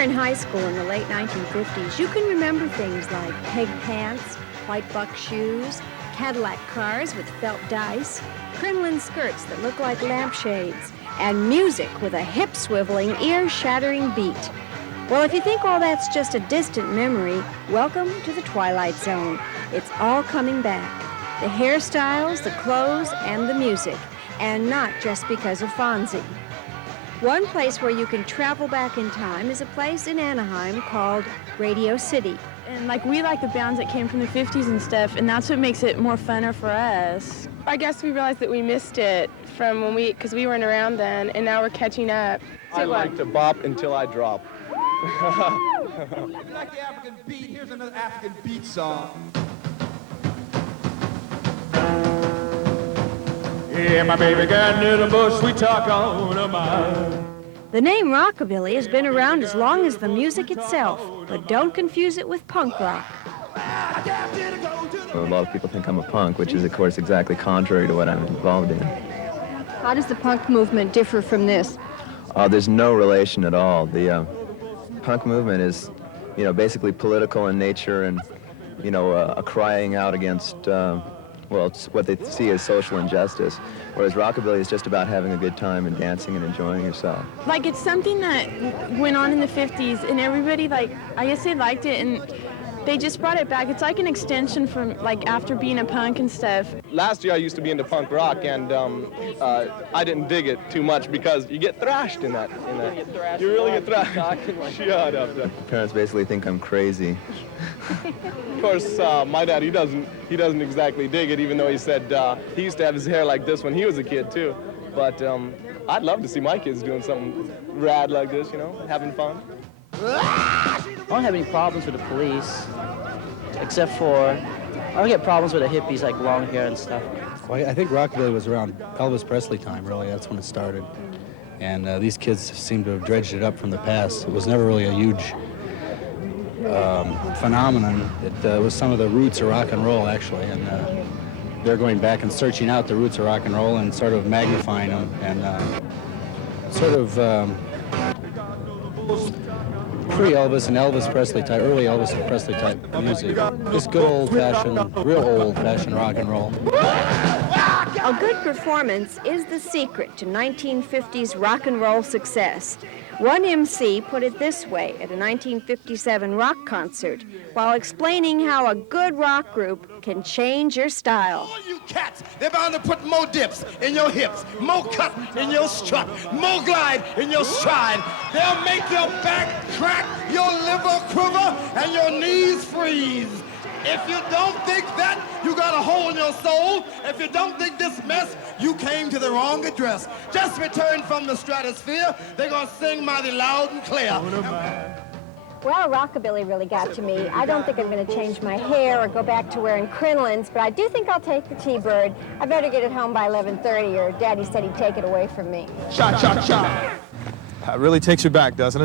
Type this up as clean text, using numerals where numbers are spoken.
were in high school in the late 1950s, you can remember things like peg pants, white buck shoes, Cadillac cars with felt dice, crinoline skirts that look like lampshades, and music with a hip-swiveling, ear-shattering beat. Well, if you think all that's just a distant memory, welcome to the Twilight Zone. It's all coming back. The hairstyles, the clothes, and the music, and not just because of Fonzie. One place where you can travel back in time is a place in Anaheim called Radio City. And we like the bands that came from the 50s and stuff, and that's what makes it more funner for us. I guess we realized that we missed it from because we weren't around then, and now we're catching up. I like to bop until I drop. If you like the African beat, here's another African beat song. Yeah, my baby got in the bush, we talk on a mile. The name Rockabilly has been around as long as the music itself, but don't confuse it with punk rock. A lot of people think I'm a punk, which is, of course, exactly contrary to what I'm involved in. How does the punk movement differ from this? There's no relation at all. The punk movement is, basically political in nature and, a crying out against, it's what they see as social injustice, whereas Rockabilly is just about having a good time and dancing and enjoying yourself. It's something that went on in the 50s, and everybody, I guess they liked it, and they just brought it back. It's like an extension from, after being a punk and stuff. Last year I used to be into punk rock, and I didn't dig it too much because you get thrashed in that. You really get thrashed. Shut up. Parents basically think I'm crazy. Of course, my dad, he doesn't exactly dig it, even though he said he used to have his hair like this when he was a kid, too. But I'd love to see my kids doing something rad like this, having fun. I don't have any problems with the police, except for I don't get problems with the hippies, like long hair and stuff. Well, I think Rockabilly was around Elvis Presley time, really. That's when it started. And these kids seem to have dredged it up from the past. It was never really a huge phenomenon. It was some of the roots of rock and roll, actually. And they're going back and searching out the roots of rock and roll and sort of magnifying them and pre-Elvis and Elvis Presley type, early Elvis and Presley type music. Just good old-fashioned, real old-fashioned rock and roll. A good performance is the secret to 1950s rock and roll success. One MC put it this way at a 1957 rock concert while explaining how a good rock group can change your style. All you cats, they're bound to put more dips in your hips, more cut in your strut, more glide in your stride. They'll make your back crack, your liver quiver, and your knees freeze. If you don't think that, you got a hole in your soul. If you don't think this mess, you came to the wrong address. Just returned from the stratosphere. They're gonna sing mighty loud and clear. Well, Rockabilly really got to me. I don't think I'm going to change my hair or go back to wearing crinolines, but I do think I'll take the T-Bird. I better get it home by 11:30, or Daddy said he'd take it away from me. Cha-cha-cha. It really takes you back, doesn't it?